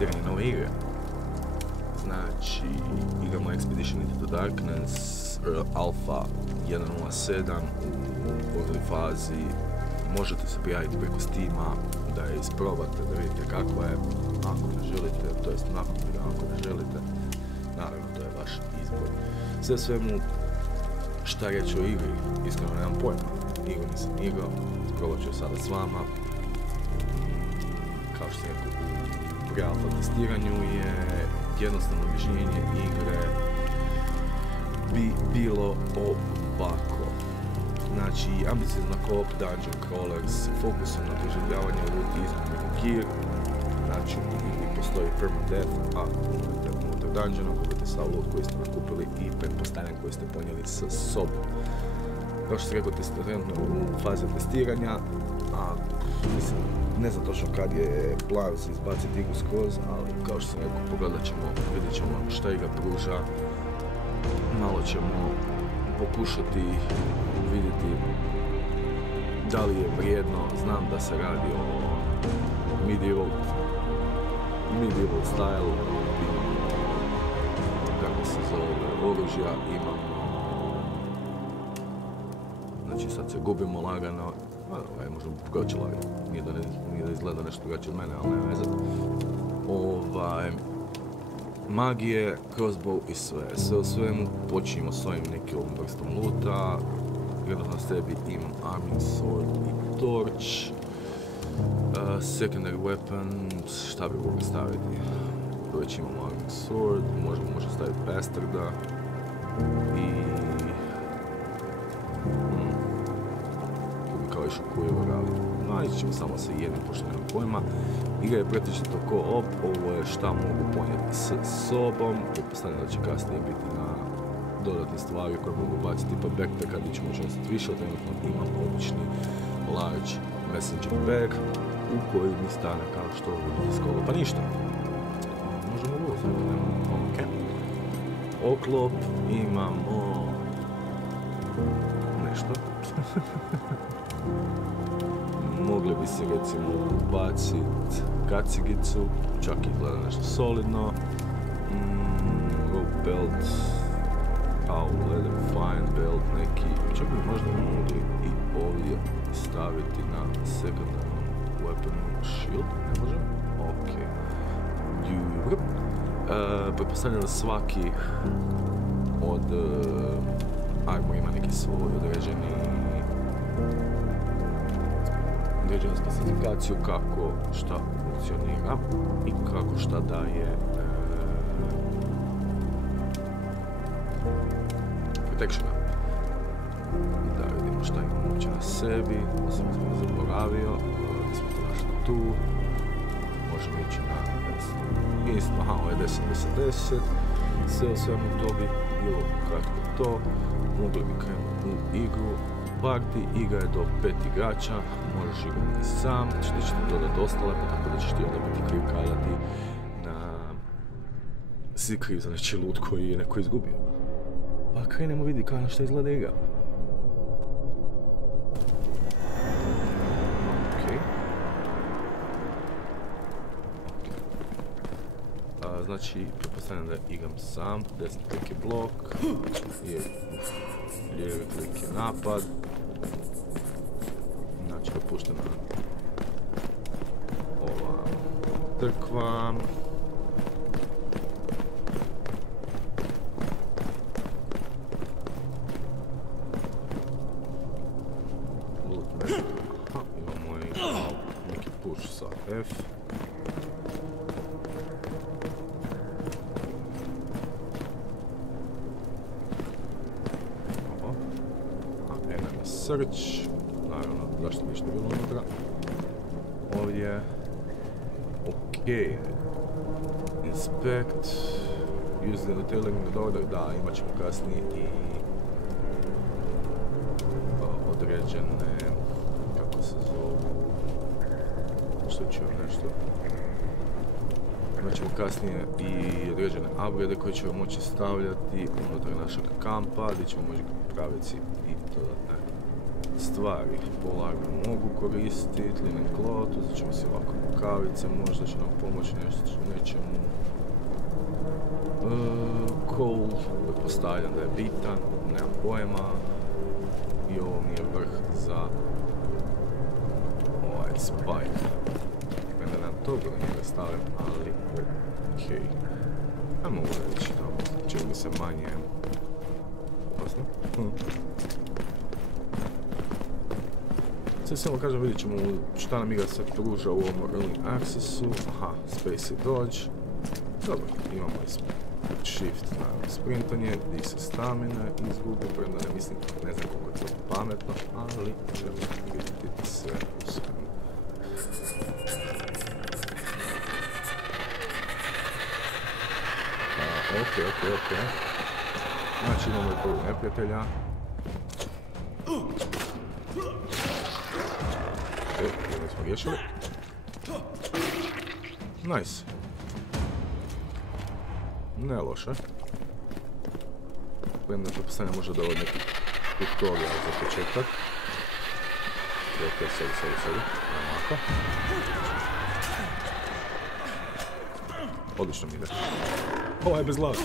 testiranje nove igre. Znači, igramo Expedition into the Darkness, Alpha 1.07 u early fazi. Možete se prijaviti preko Steama da je isprobate, da vidite kakva je, ako ne želite, to jest nakon toga ako ne želite, naravno to je vaš izbor. Sve svemu, šta reći o igri, iskreno nemam pojma, igru nisam igrao, probat ću sada s vama. Kao što sam rekao, u pre-alfa testiranju je jednostavno objašnjenje igre bi bilo ovako. Znači, ambiciozna co-op, dungeon crawlers, fokusom na preživljavanje, loot, izgubljeni gear. Znači, u igri postoji permadeath, a unutar dungeona gubite sav loot koji ste nakupili i pretpostavljam koji ste ponijeli sa sobom. Kao što sam rekao, trenutno u fazi testiranja, a mislim, ne znam točno kad je plan se izbaciti igru skroz, ali kao što sam rekao, pogledat ćemo, vidjet ćemo šta igra pruža, malo ćemo pokušati vidjeti da li je vrijedno. Znam da se radi o medieval style, imamo, kako se zove, oružja, imamo, znači sad se gubimo lagano, možda drugačije lagano, nije da izgleda nešto drugačije od mene, ali ne veze. Magije, crossbow i sve u svemu, počinjemo s ovim nekim vrstom luta. Jednostavno na sebi imam arming sword i torch. Secondary weapon, šta bi mogli staviti? Već imamo arming sword, možemo staviti bastarda i kao išao kujevor, ali naći ćemo samo sa jednim pošto nemam pojma. Igra je pretežito co-op, ovo je šta mogu ponijeti s sobom, pretpostavljam da će kasnije biti na dodatne stvari koje mogu baciti, tipa backpacka gdje ću moći nositi više, trenutno imam obični large messenger bag u koji mi stane kao što vidite skoro pa ništa. Možemo uzeti, ok. Oklop, imamo nešto. Mogli bi se recimo bacit kacigicu, čak izgleda nešto solidno. Rope belt, leather fine belt neki, čak bi možda mogli i ovdje staviti na sekundarnom weapon shield, ne možem? Ok. Pretpostavljam da svaki od armor ima neki svoj određenu specifikaciju kako šta funkcionira i kako šta daje protectiona. Da vidimo šta imamo uopće na sebi, sam zaboravio, da smo to našli tu, možemo ići na isto, aha, ovo je 10-10-10, sve o svemu to bi bilo kratko to, mogli bi krenuti u igru. Party, igra je do 5 igrača, možeš igrati sam, što će ti dodati ostale, pa tako da ćeš ti onda biti kriv kada ti si kriv za neći loot koji je neko izgubio. Pa krenemo vidi kao na što izgleda igra. Znači, pretpostavljam da igram sam, desni klik je blok, lijevi klik je napad. Znači, dopuštena ova trkva. Imamo i neki push sa F. Search, naravno, zašto bi što bilo unutra. Ovdje, ok, inspect, use the detailing order, da, imat ćemo kasnije i određene, kako se zovu, što ću nešto, imat ćemo kasnije i određene upgrade koje ćemo moći stavljati unutar našeg kampa, gdje ćemo moći praviti i dodatne stvari polagano mogu koristiti. Linen cloth, uzet ćemo si ovako rukavice, možda će nam pomoći nešto nečemu. Coal, pretpostavljam da je bitan, nemam pojma. I ovo mi je vrh za ovaj spike. Mene nam to bilo njega stavim, ali okej. A mogu reći da će mi se manje... Opasno? Sad samo kažem, vidjet ćemo šta nam igra sad pruža u ovom early accessu. Aha, space i dodge. Dobro, imamo i shift na sprintanje, gdje se stamina izgubi, premda ne mislim, ne znam koliko je to pametno, ali ćemo vidjeti sve u svemu. Ok. Znači imamo i prvu neprijatelja. Ovo smo riješili. Nice. Ne loše. Premda pretpostavljam možda da ovo neki tutorial za početak. Ok, sorry. Ovako. Odlično mi ide. Ovo je bez glave.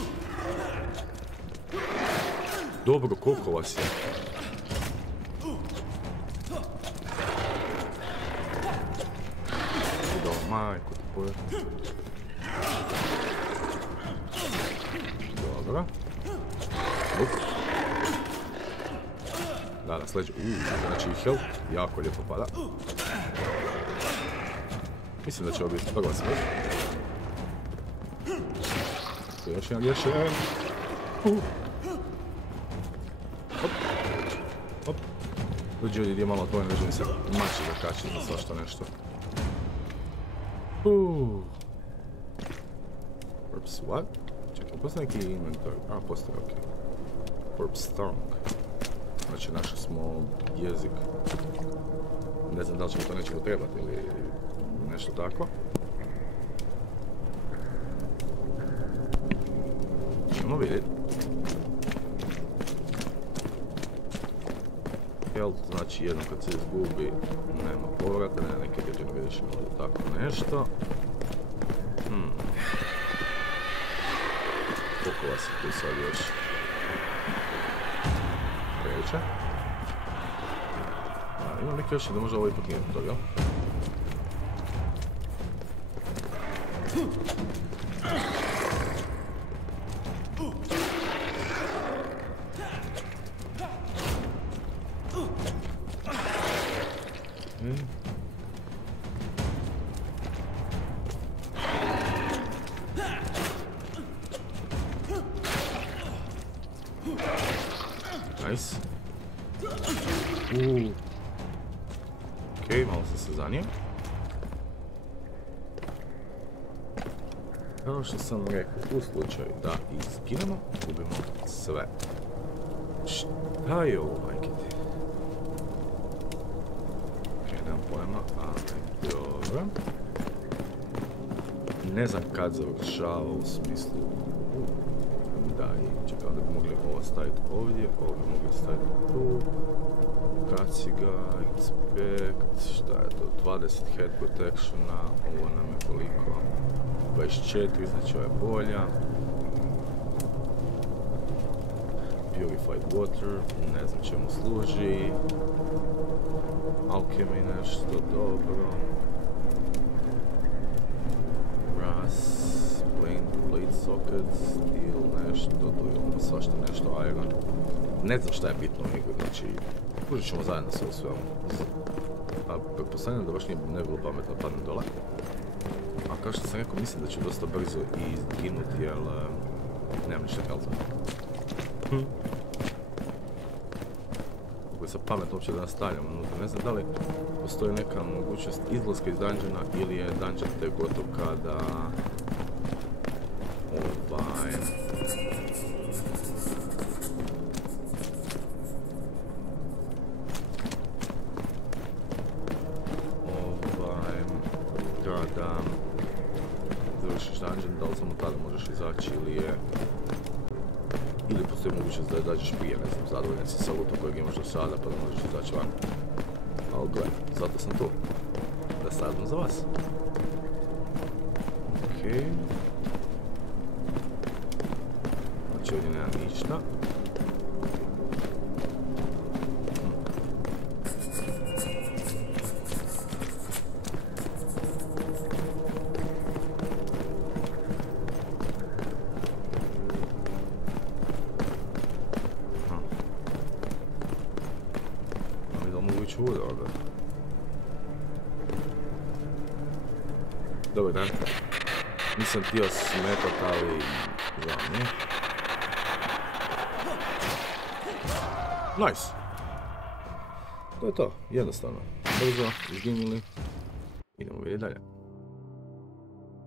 Dobro, koliko vas je? Dobro, majko ti poje. Dobro. Da, sleđe. Znači health jako lijepo pada. Mislim da će ovo biti prva smrt. Još jedan. Hop. Dođi ovdje gdje malo otvoren, vežem se mači da kači za svašta nešto. Corpse what? Čekaj, postoji neki inventory. A, postoji, okej. Corpse strong. Znači, našli smo jezik. Ne znam da li ćemo to nečemu trebati ili nešto tako. Ćemo vidjeti. Health, znači jednom kad se izgubi nema povrata, nema neke regeneration ili tako nešto. Koliko vas je tu sad još? Previše. Imam neki još da možda ovo ipak nije to, jel? Nice. Okej, malo sam se zanio. Kao što sam rekao, u slučaju da izginemo, gubimo sve. Šta je ovo, majke ti? Okej, nemam pojma, ali dobro. Ne znam kad završava u smislu... Da, i čekaj, da bi mogli ovo staviti ovdje, ovo bi mogli staviti tu. Kaciga, inspect, šta je to, 20 head protectiona, ovo nam je koliko? 24, znači ovo je bolja. Purified water, ne znam čemu služi. Alchemy nešto dobro. Brass, plate sockets, steel nešto, tu imamo svašta nešto, iron. Ne znam šta je bitno u igru, znači kužit ćemo zajedno sve u svemu. A pretpostavljam da baš ne bilo pametno da padnem dole. A kao što sam rekao, mislim da ću dosta brzo i izginuti, jer nemam ništa healtha. Kako je sad pametno uopće da nastavljamo unutra. Ne znam da li postoji neka mogućnost izlaska iz dungeona ili je dungeon tek gotov kada... kada završiš dungeon, da li samo tada možeš izaći ili je... Ili postoji mogućnost da dađeš prije, ne znam, zadovoljan si sa lutom kojeg imaš do sada, pa da možeš izaći van. Ali gle, zato sam tu. Da sadim za vas. Okej. Znači ovdje nema ništa. Dobar dan. Nisam htio smetat, ali žao mi je. Nice! To je to, jednostavno. Brzo, izginuli. Idemo vidjeti dalje.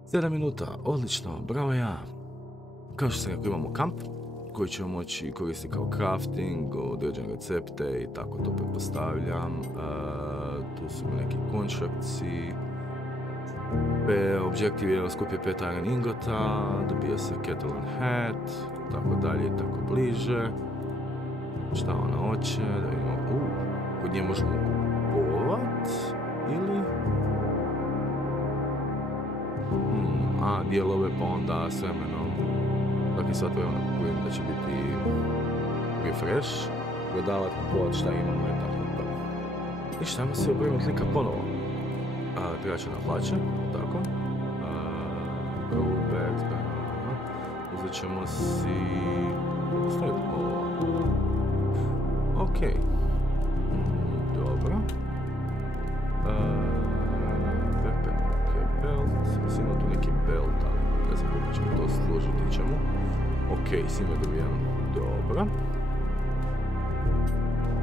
7 minuta, odlično, bravo ja. Kao što sam rekao, imamo kamp koji ćemo moći koristiti kao crafting, određene recepte i tako to pretpostavljam. Tu su neki konštrukci. Objektiv je skupio 5 iron ingota, dobija se kettle and hat, tako dalje i tako bliže. Šta ona hoće, da vidimo, kod nje možemo kupovat, ili... dijelove, pa onda s vremenom, dakle sad vremena kupujem da će biti refresh, gledavat, kupovat šta imamo i tako to. Ništa, ajmo se obrnuti lika ponovo. Treba će na hlače, tako. Bags, uzet ćemo si... Stoji ovo. Okej. Dobro. Backpack, belt. Mislim ima tu neki belt, ali ne znam kako ćemo to složiti čemu. Okej, svime dobijam. Dobro.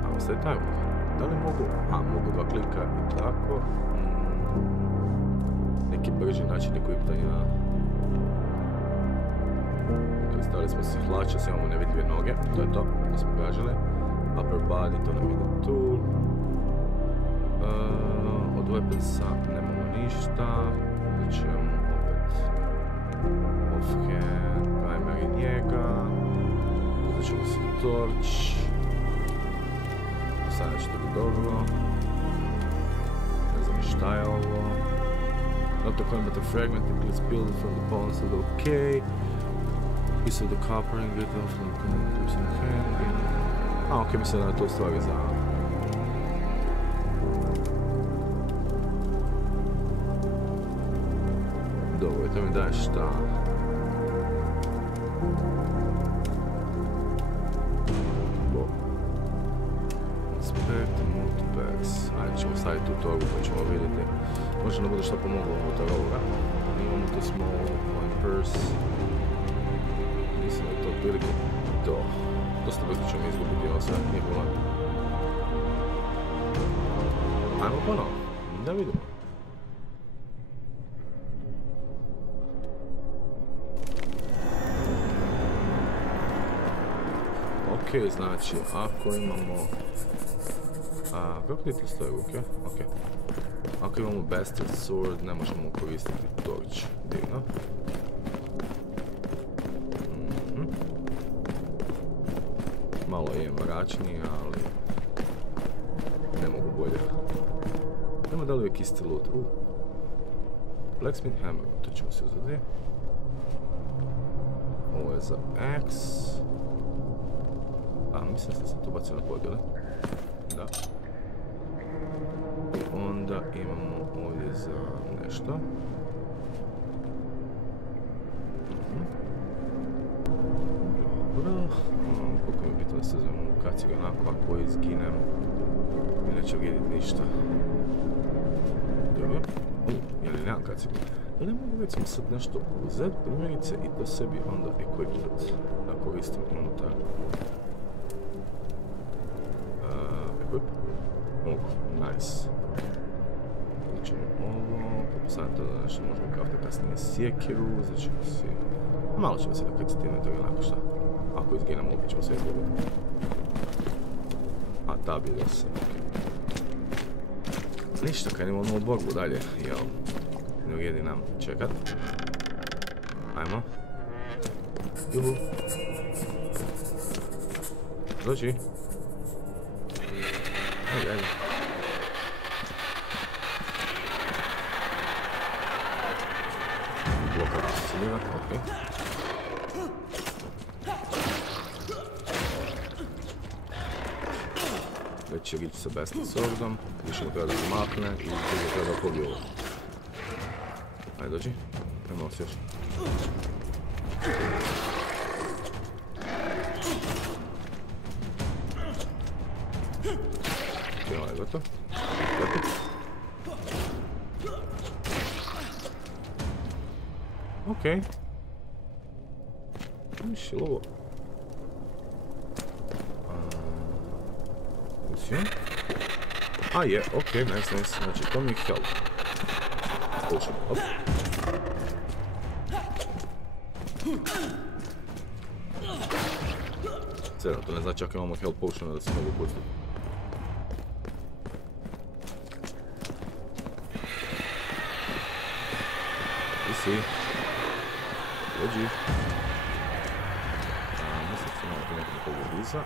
Ajmo staviti taj ovdje. Da li mogu? Mogu dva klika i tako. Neki brži način equipanja. Stavili smo si hlače, sad imamo nevidljive noge, to je to, to smo gažili. Upper body, to nam ide tu. Od weaponsa nemamo ništa. Uzet ćemo opet offhand, primary njega. Uzet ćemo si torch. Sada će to biti dobro. Ne znam šta je ovo. Not the combat fragment, it spilled from the pollen, so okay. Piece of the copper and get off from the combat hand. Ok, mislim da je to stvari za... Dobro, to mi daje šta? Inspect multipacks. Ajde ćemo staviti u torbu pa ćemo vidjeti. Možda ne bude što pomoglo unutar ovoga. Imamo tu small coin purse. Mislim da je to otprilike to. Dosta brzo ćemo izgubiti ovo sve, nije problem. Ajmo ponovo, da vidimo. Ok, znači, ako imamo... kako ti to stoje ruke? Ok. Ako imamo Bastard Sword, ne možemo koristiti torch. Divno. Malo je mračniji, ali ne mogu bolje. Idemo da li uvijek isti loot. Blacksmith hammer, to ćemo se uzeti. Ovo je za axe. Mislim da sam to bacio na podjele. Da. I onda imamo ovdje za nešto. Dobro. Koliko mi je bitno da se zovemo u kaciga, onako ako izginem i neće vidjeti ništa. Dobro. Ili nemam kacigu. Ali ne mogu recimo sad nešto uzeti, primjerice i to sebi onda equipirati. Da koristim unutar. Equip. Mogu. Nice. Uzet ćemo ovo. Popostavim to da nešto možemo kraftati kasnije sjekiru. Uzet ćemo si... Malo ćemo se nakaciti na toga onako šta. Ako izginemo, opet ćemo sve izgledati. A tab je da se... Ništa, kad imamo u borbu dalje, jel? Ne ujedi nam čekat. Ajmo. Juhu. Dođi. Ajde, ajde. Bloka akcionira, okej. Već će ići sa Best Swordom, više mu treba da se makne i drugo treba da pobije ovo. Ajde, dođi. Ajmo se još. Ok, ovo je gotovo. Gotovo. Ok. Miši ovo. A je, ok, nice. Znači to mi je health. Potion, op. Cero, to ne znači ako imamo health potiona da se mogu pustiti. Si. Dođi. Mislim se malo tu nekoliko bliza.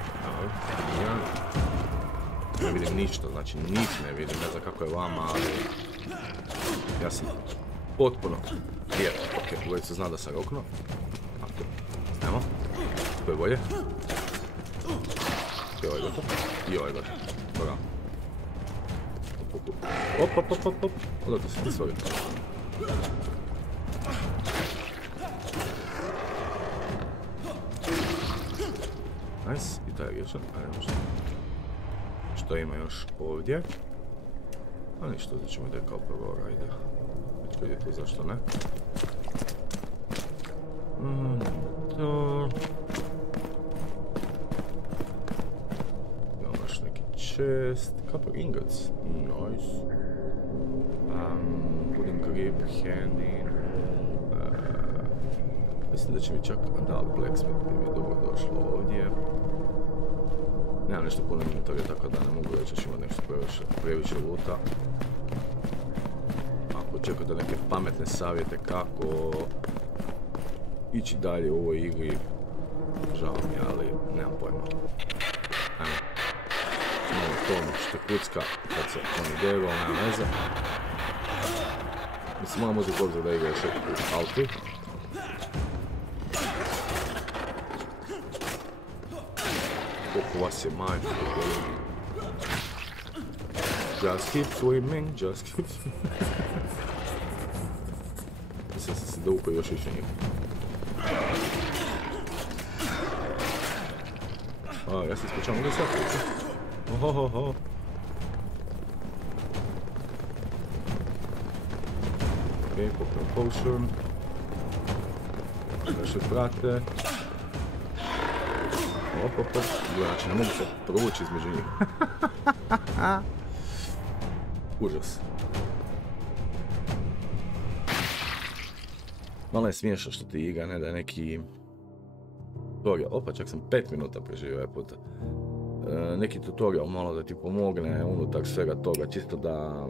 Ne vidim ništa, znači nič ne vidim, ne znam kako je vama, ali ja sam potpuno lijep. Ok, uvijek se zna da sam roknuo. Nemo, to je bolje. I ovo je gotovo. I ovo je gotovo. Bravo. Op. Odakle se ti svojim. Nice, i taj je riješen, ajde možda. Što ima još ovdje? A ništa, uzet ćemo da je kao prvo rajde. Već kad je to, zašto ne? To... Imamo još neki chest, copper ingots, nice. Wooden grip, handy. Mislim da će mi čak, da, blacksmith bi mi dobro došlo ovdje. Nemam nešto puno inventorija, tako da ne mogu reći da ću imati nešto previše luta. Ako očekujete neke pametne savjete kako ići dalje u ovoj igri, žao mi, ali nemam pojma. Ajmo. Malo tomu što kucka kad se on ideo, nema veze. Mislim, moram uzeti obzir da igra još u alti. Koliko vas je manj. Just keep swimming, just keep swimming. Mislim sam se dovukao još više njih. Ja se ispričavam, mogu sad. Ohohoho. Ok, popio potion. Naše prate. Op. Znači, ne mogu se provući između njih. Užas. Malo je smiješno što ti igra, ne da je neki... tutorial. Opa, čak sam 5 minuta preživio ovaj puta. Neki tutorial malo da ti pomogne unutar svega toga, čisto da...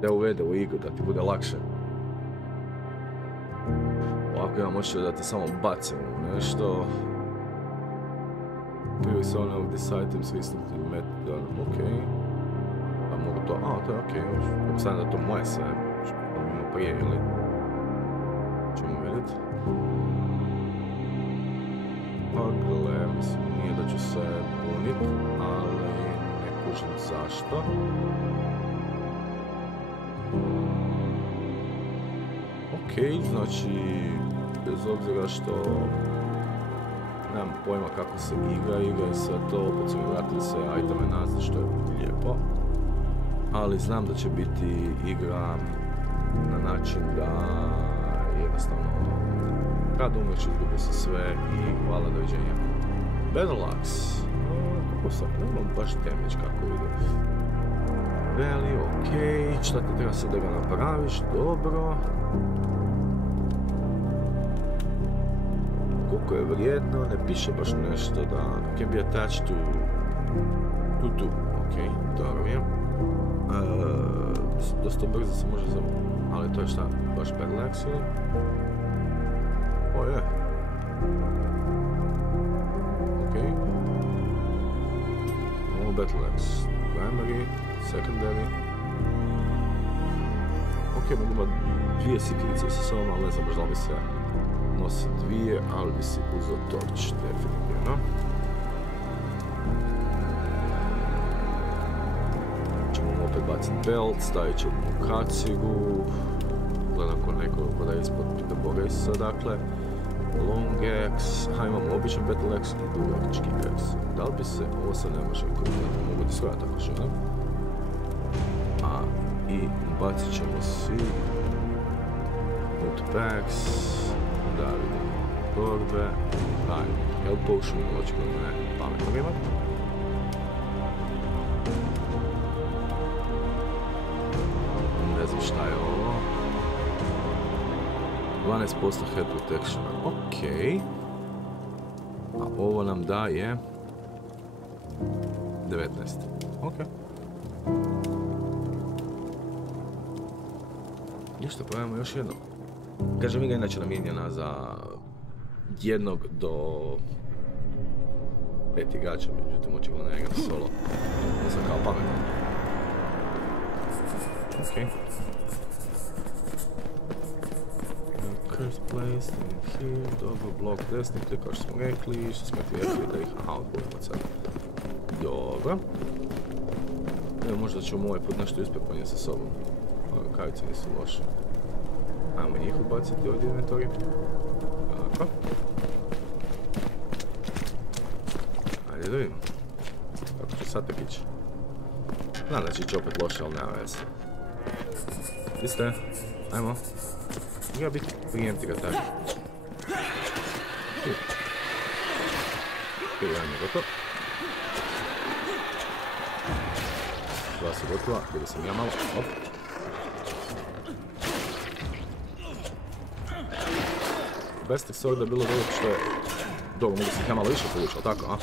te uvede u igru, da ti bude lakše. Ovako imam očito da ti samo bacim u nešto. Previous owner of this item recently met done, ok. Pa mogu to, to je ok, pretpostavljam da to moje sve, što imamo prije, ili? Ćemo vidjeti. Pa gle, mislim, nije da ću se bunit, ali ne kužim zašto. Ok, znači, bez obzira što nemam pojma kako se igra i sve to, opet su mi vratili sve iteme nazad, što je lijepo. Ali znam da će biti igra na način da jednostavno kad umreš izgubi se sve i hvala, doviđenja. Battlelax. Kako sam, ne imam baš damage kako ide. Veli, okej, šta ti treba sad da ga napraviš, dobro. Koliko je vrijedno, ne piše baš nešto da can be attached to okej, dobro je. Dosta brzo se može ali to je šta, baš Battlelax ili? O je. Battle Axe. Primary, secondary. Ok, mogu imati dvije sikirice sa sobom, ali ne znam baš da li mi se nosi dvije, ali bi si uzeo torch, definitivno. Ćemo mu opet baciti belt, stavit ćemo mu kacigu. Gledam ko neko kada je ispod The Bogaisa, dakle. Long axe, aha imamo običan battle axe i dugački axe. Da li bi se, ovo se ne može koristiti, mogu ti skojati ako želim. A i bacit ćemo si loot packs, da vidimo torbe, ajde, health potion, očigledno ne pametno imati. Ne znam šta je ovo. 12% head protection, ok. A ovo nam daje 19, ok. Ništa, pravimo još jedno. Kažem, mi ga inače namijenjena za 1 do 5 igrača, međutim očigledno ne igram solo. Ne sam kao pametan. Ok. Curse placed in here, dobro, block desnite, kao što smo rekli, što smo ti rekli da ih, aha, odbojimo sad. Dobro. Evo, možda ćemo ovaj put nešto ispekvanje sa sobom. Ove kavice nisu loše. Ajmo njih ubaciti ovdje u inventory. Tako. Ajde da vidimo. Kako će sad tek ići. Znam da će ići opet loše, ali nema veze. Gdje ste? Ajmo. Treba biti prijemti ga tako. Jedan je gotov. Dva su gotova, gdje sam ja malo. Op. Best of Sword je bilo dobro što je... Dobro, mogu sam ja malo više povući, ali tako, a?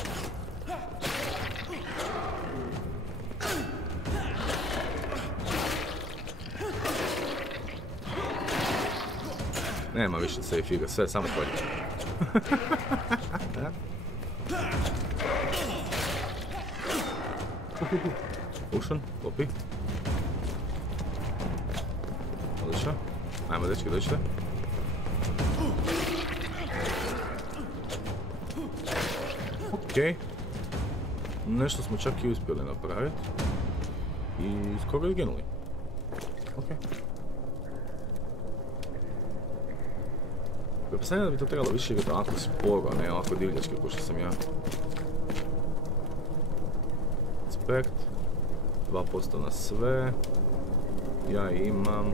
Nema više safe igra, sve samo polje. Pušan, popi. Odlično. Ajmo dečki, dođite. Okej. Nešto smo čak i uspjeli napraviti. I skoro izginuli. Okej. Pretpostavljam da bi to trebalo više biti onako sporo, ne ovako divljački kao što sam ja. Inspect. 2% na sve. Ja imam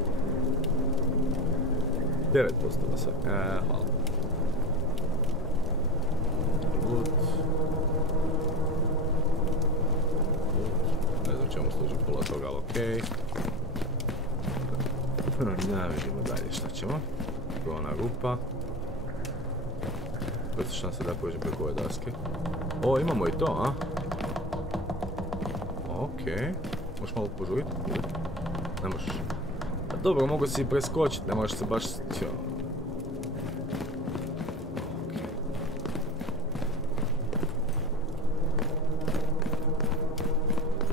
9% na sve. Hvala. Loot. Ne znam čemu služi pola toga, ali okej. Ne vidimo dalje šta ćemo. Ona rupa. Proti šanse da pođe preko ove daske. O, imamo i to, a? Okej. Možeš malo požuriti? Ne možeš. A dobro, mogu si preskočiti, ne možeš se baš... Okej.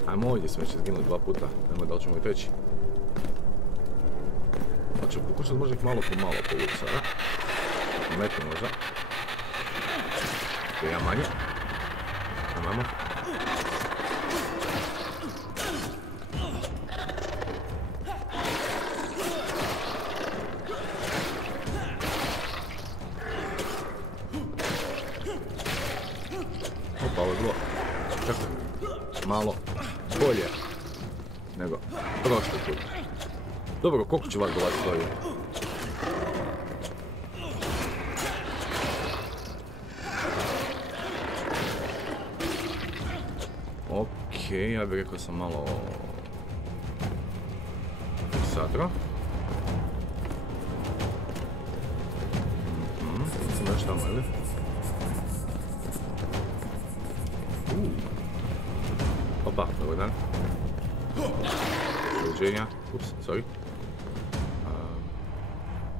Ajmo ovdje, smo već izginuli 2 puta. Nemoj da li ćemo i peći. Znači, pokušati možda ih malo po malo povući sada. Metno možda. To ja manje. Imamo. Opa, ovo je bilo malo bolje nego prošli put. Dobro, koliko će vas dolaziti ovdje? Okej, ja bih rekao sam malo... Fiksatora. Sam još tamo, ili? Opa, dobar dan. Doviđenja. Ups, sorry.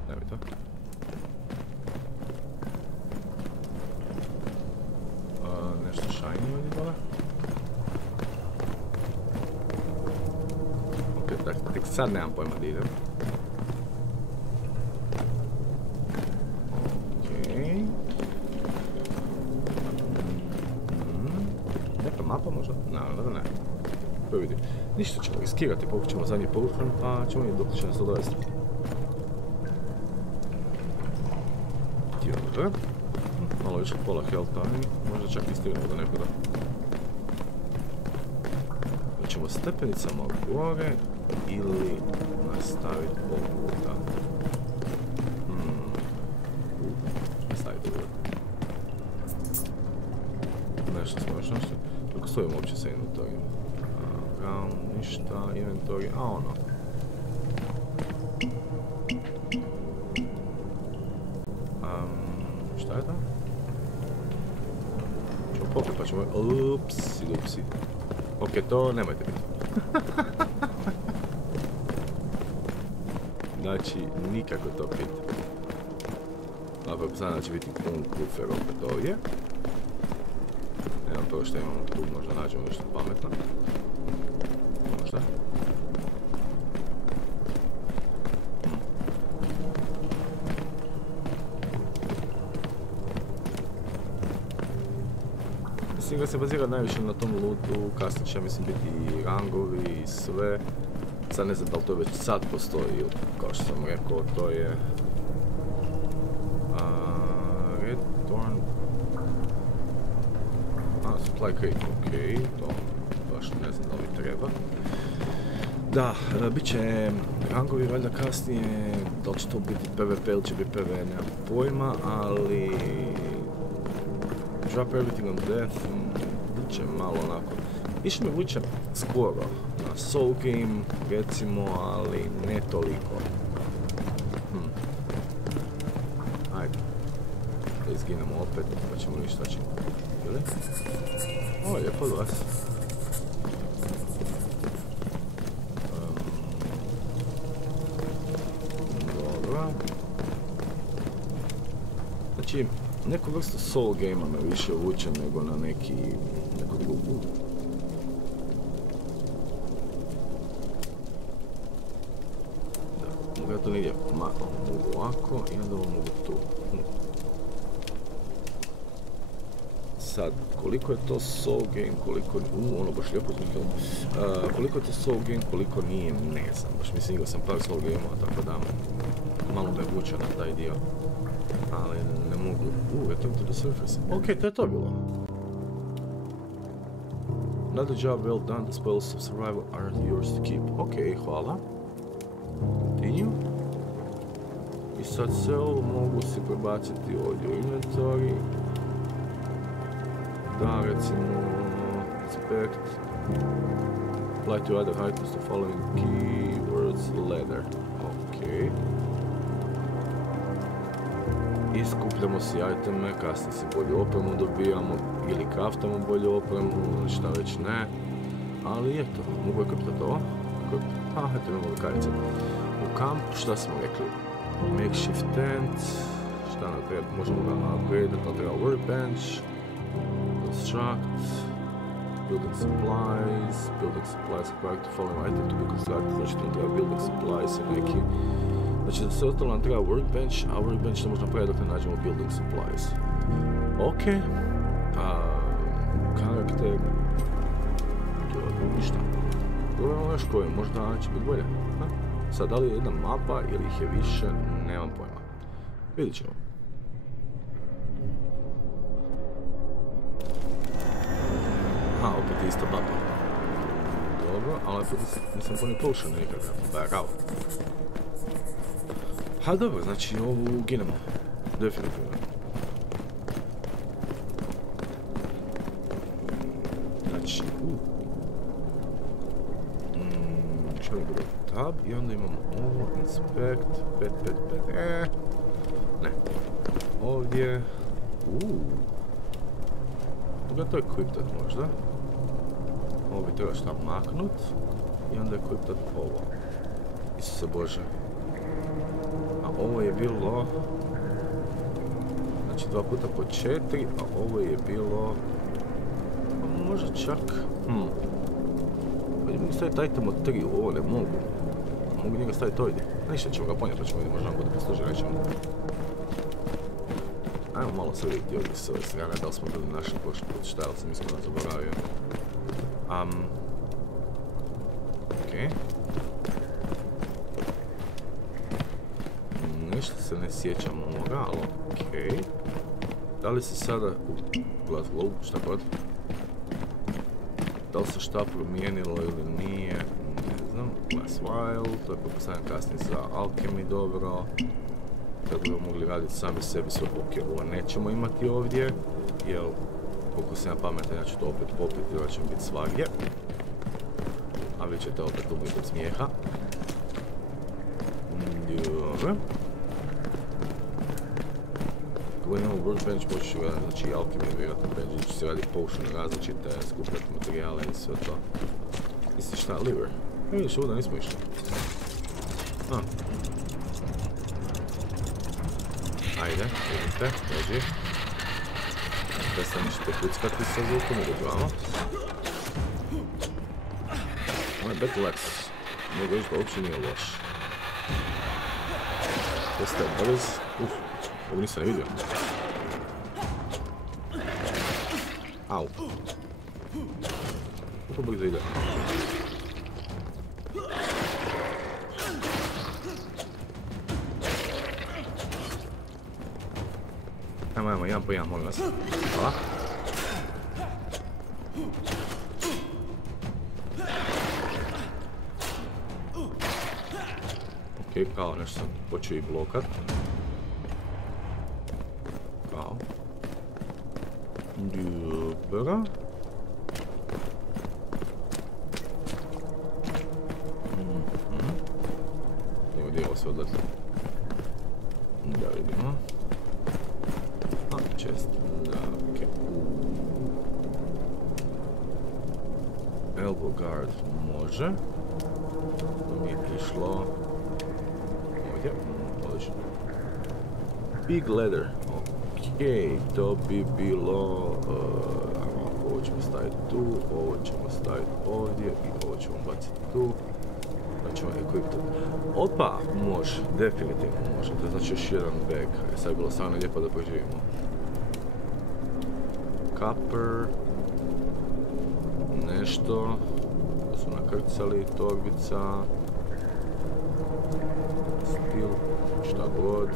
Nemoj to. Nešto shiny ovdje dole. Sad nemam pojma da idem. Okej. Neka mapa možda? Naravno da ne. To vidim. Ništa ćemo riskirati, pokušat ćemo zadnji površan, pa ćemo vidjeti dok će nas to dovesti. Dobro. Malo više od pola healtha, možda čak i stignemo do nekuda. Hoćemo stepenicama gore ili nastaviti ovuda. Nastaviti ovuda. Nešto smo još nešto. Kako stojimo uopće sa inventorijom? Ground, ništa, inventory, a ono. Šta je to? Ćemo pokret pa ćemo... Upsi, dupsi. Ok, to nemojte biti. Znači, nikako to biti. Ako sada će biti pun kufer opet ovdje. Evo prvo što imamo tu, možda nađemo nešto pametno. Možda. Mislim da se bazira najviše na tom lootu, kasnije će mislim biti i rangovi i sve. Sad ne znam da li to već sad postoji ili kao što sam rekao, to je... Red Thorn... Supply crate, okej, to baš ne znam da li treba. Da, bit će rangovi valjda kasnije, da li će to biti PvP ili će biti PvE, nemam pojma, ali... Drop everything on death, bit će malo onako, više me vuče skoro na soul game, recimo, ali ne toliko. Ajde, da izginemo opet, pa ćemo vidjeti šta ćemo. Ili? O, lijepo od vas. Dobro. Znači, neku vrstu soul game-a me više vuče nego na neku drugu. Da, mogu ja to negdje mogu ovako i onda ovo mogu tu. Sad, koliko je to soul game, koliko... ono baš lijepo zvuči. Koliko je to soul game, koliko nije, ne znam. Baš mislim igrao sam par soul game-a, tako da malo me vuče na taj dio. Ali ne mogu... return to the surface. Ok, to je to bilo. Another job well done, the spoils of survival are yours to keep. Ok, hvala. Continue. I sad sve ovo mogu si prebaciti ovdje u inventory. Da, recimo... Inspect. Apply to other items the following keywords leather. Ok. Iskupljamo si iteme, kasnije si bolju opremu dobijamo ili craftamo bolju opremu ili šta već ne. Ali eto, mogu ekriptati ovo. Eto imamo rukavice. U kampu šta smo rekli? Makeshift tent. Šta nam treba? Možemo ga upgrade, ali treba workbench. Construct. Building supplies. Building supplies required to follow item to be constructed. Znači nam treba building supplies i neki. Znači da se ostalo nam treba workbench, a workbench ne možemo napraviti dok ne nađemo building supplies. Ok. Karakter... ništa. Govorimo još koje, možda će biti bolje. Sad, da li je jedna mapa ili ih je više, nemam pojma. Vidit ćemo. Opet je ista mapa. Dobro, ali nisam ponio potion nikakav. Bravo. Ha, dobro, znači ovu ginemo. Definitivno. Znači, što mi bude? Tab i onda imamo ovo, inspect, 5. Ne. Ovdje. Mogu to equiptat možda. Ovo bi treba šta maknut. I onda equiptat ovo. Isuse Bože. A ovo je bilo... Znači 2 puta po 4, a ovo je bilo... Možda čak... Mogu staviti item od 3, ovo ne mogu. Mogu njega staviti ovdje. Ništa ćemo ga ponijeti, pa ćemo vidjeti, možda nam bude poslužiti, rećemo. Ajmo malo se vidjeti ovdje s ove strane, da li smo bili našli prošli put, šta li sam iskreno zaboravio. Okej. Ništa se ne sjećam ovoga, ali okej. Da li se sada... Glazlow, šta god? Da li se šta promijenilo ili nije? Ne znam. Last While, to je pretpostavljam kasnije za Alchemy dobro. Kad bi mogli raditi sami sebi sve, ok, ovo nećemo imati ovdje, jer koliko sam ja pametan, ja ću to opet popiti, ovo će biti svagdje. A vi ćete opet umriti od smijeha. Dobro. Kako imamo workbench, moći ću gledati, znači Alchemy, vjerojatno bench, ću se raditi potion različite, skupljati materijale i sve to. Misli šta, liver? Ne vidiš, ovdje nismo išli. Ajde, vidite, dođi. Prestanite kuckati sa zvukom, idu vama. Ovo je Battle Axe. Mogu reći da uopće nije loš. Jeste brz. Ovo nisam ne vidio. Au. Kako brzo ide? Ajmo, jedan po jedan, molim vas. Hvala. Okej, kao nešto sam počeo i blokat. Kao. Dobro. Evo gdje je ovo sve odletno. Da vidimo. Čest, da, okej. Elbow guard može. To mi je išlo. Ovdje, odlično. Big ladder, okej, to bi bilo... ovo ćemo staviti tu, ovo ćemo staviti ovdje i ovo ćemo baciti tu. Pa ćemo equipati. Opa, može, definitivno može. To je znači još jedan bag. Sad je bilo stvarno lijepo da poživimo. Copper. Nešto. To su nakrcali, torbica. Steel, šta god.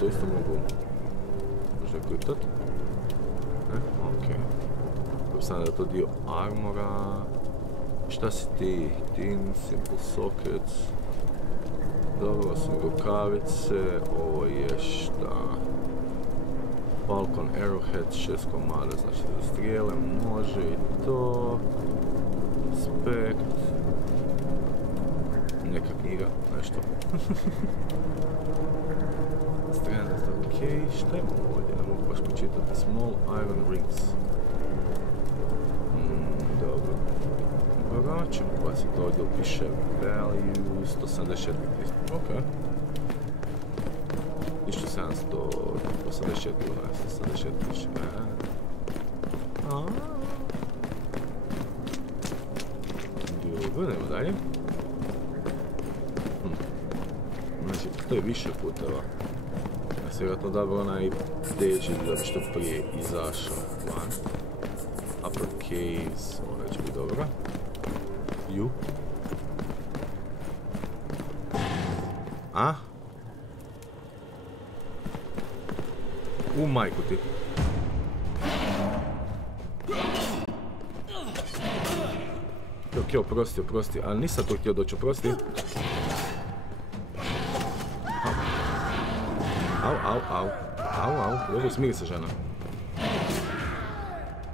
To isto mogu. Možda equipat. Okej. Pretpostavljam da je to dio armora. Šta si ti? Tin, simple sockets. Dobro, su rukavice. Ovo je šta? Falcon Arrowhead, 6 komada, znači za strijele, može i to. Spekt. Neka knjiga, nešto. Stranded, okej, šta imamo ovdje? Ne mogu baš počitati. Small iron rings. Dobro. Dobro, ćemo baciti ovdje, piše value 174 000, okej. 1784, 174 000. Dobro, idemo dalje. Znači, to je više puteva. Ja se vjerojatno dobro onaj stage da bi što prije izašao van. Upper caves, ovo će biti dobro. Ju. A? U majku ti. Ok, oprosti, ali nisam to htio doći, oprosti. Au, dobro, smiri se žena.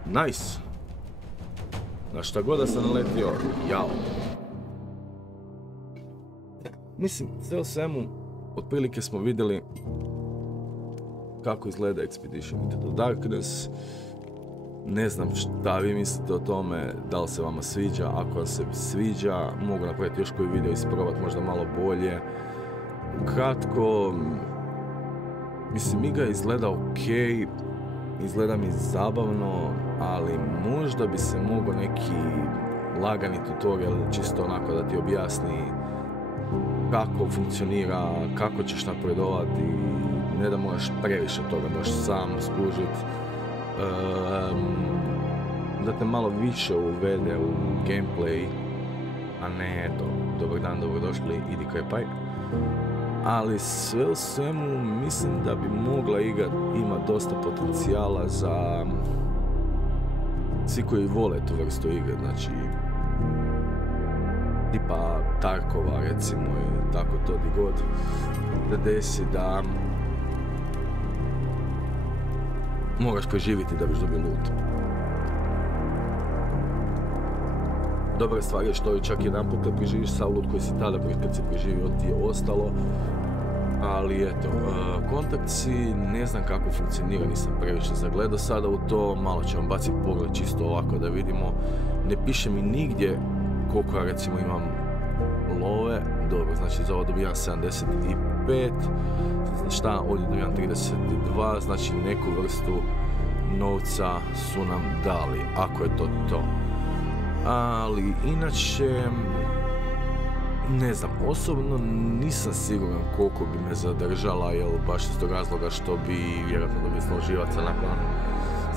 Nice. Na šta god da sam naletio, jao. Mislim, sve o svemu, otprilike smo vidjeli kako izgleda Expedition into the Darkness. Ne znam šta vi mislite o tome, da li se vama sviđa. Ako vam se sviđa, mogu napraviti još koji video, isprobati možda malo bolje. Ukratko, mislim, igra izgleda ok, izgleda mi zabavno, ali možda bi se mogao neki lagani tutorial čisto onako da ti objasni kako funkcionira, kako ćeš napredovati, ne da moraš previše toga baš sam skužiti, da te malo više uvede u gameplay, a ne eto, dobar dan, dobrodošli, idi krepaj. Ali sve u svemu mislim da bi mogla igra ima dosta potencijala za svi koji vole tu vrstu igre, znači tipa Tarkova recimo i tako to di god da desi da moraš preživjeti da biš dobio loot. Dobra stvar je što čak jedan put kad preživiš sav loot koji si tada kad si preživio ti je ostalo, ali eto, kontakti ne znam kako funkcionira, nisam previše zagledao sada u to, malo ću vam baciti pogled čisto ovako da vidimo, ne piše mi nigdje koliko ja recimo imam love, dobro, znači za ovo dobijam 75, šta, ovdje dobijam 32, znači neku vrstu novca su nam dali, ako je to to. Ali inače, ne znam, osobno nisam siguran koliko bi me zadržala, jel baš iz tog razloga što bi vjerojatno dobio složivaca nakon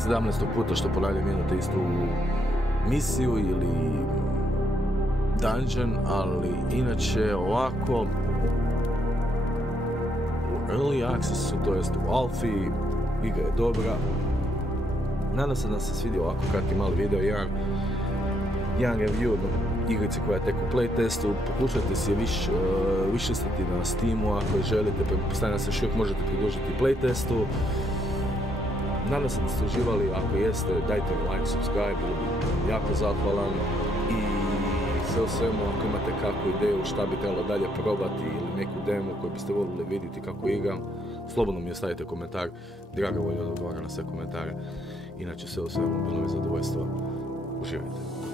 17. puta što ponavljam jednu te istu misiju ili dungeon, ali inače ovako u early accessu, to jest u alfi, igra je dobra. Nadam se da se svidio ovako kratki mali video, jedan review igrice koja je tek u playtestu. Pokušajte si je više stati na Steamu ako želite, pretpostavljam se još uvijek možete pridružiti playtestu. Nadam se da ste uživali, ako jeste dajte mi like, subscribe, bilo bi jako zahvalan. I sve u svemu, ako imate kakvu ideju šta bi trebalo dalje probati ili neku demo koju biste voljeli vidjeti kako igram, slobodno mi ostavite komentar, drago volja da odgovaram na sve komentare. Inače sve u svemu, bilo mi zadovoljstvo, uživajte.